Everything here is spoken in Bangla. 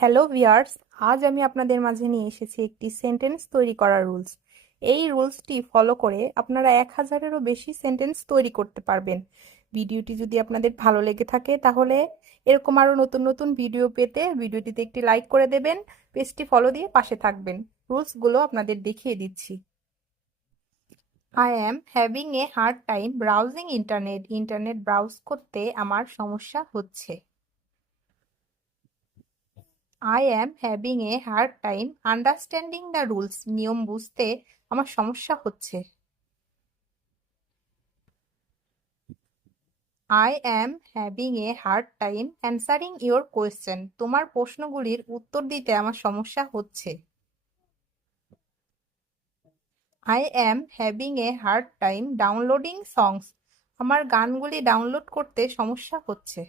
হ্যালো ভিউয়ার্স, আজ আমি আপনাদের মাঝে নিয়ে এসেছি একটি সেন্টেন্স তৈরি করার রুলস। এই রুলসটি ফলো করে আপনারা 1000-এরও বেশি সেন্টেন্স তৈরি করতে পারবেন। ভিডিওটি যদি আপনাদের ভালো লেগে থাকে তাহলে এরকম আরো নতুন নতুন ভিডিও পেতে ভিডিওটিতে একটি লাইক করে দেবেন, পেজটি ফলো দিয়ে পাশে থাকবেন। রুলসগুলো আপনাদের দেখিয়ে দিচ্ছি। I am having a hard time browsing internet. Internet browse করতে আমার সমস্যা হচ্ছে। I am having a hard time understanding the rules. নিয়ম বুঝতে আমার সমস্যা হচ্ছে। I am having a hard time answering your question. তোমার প্রশ্নগুলির উত্তর দিতে আমার সমস্যা হচ্ছে। I am having a hard time downloading songs. আমার গানগুলি ডাউনলোড করতে সমস্যা হচ্ছে।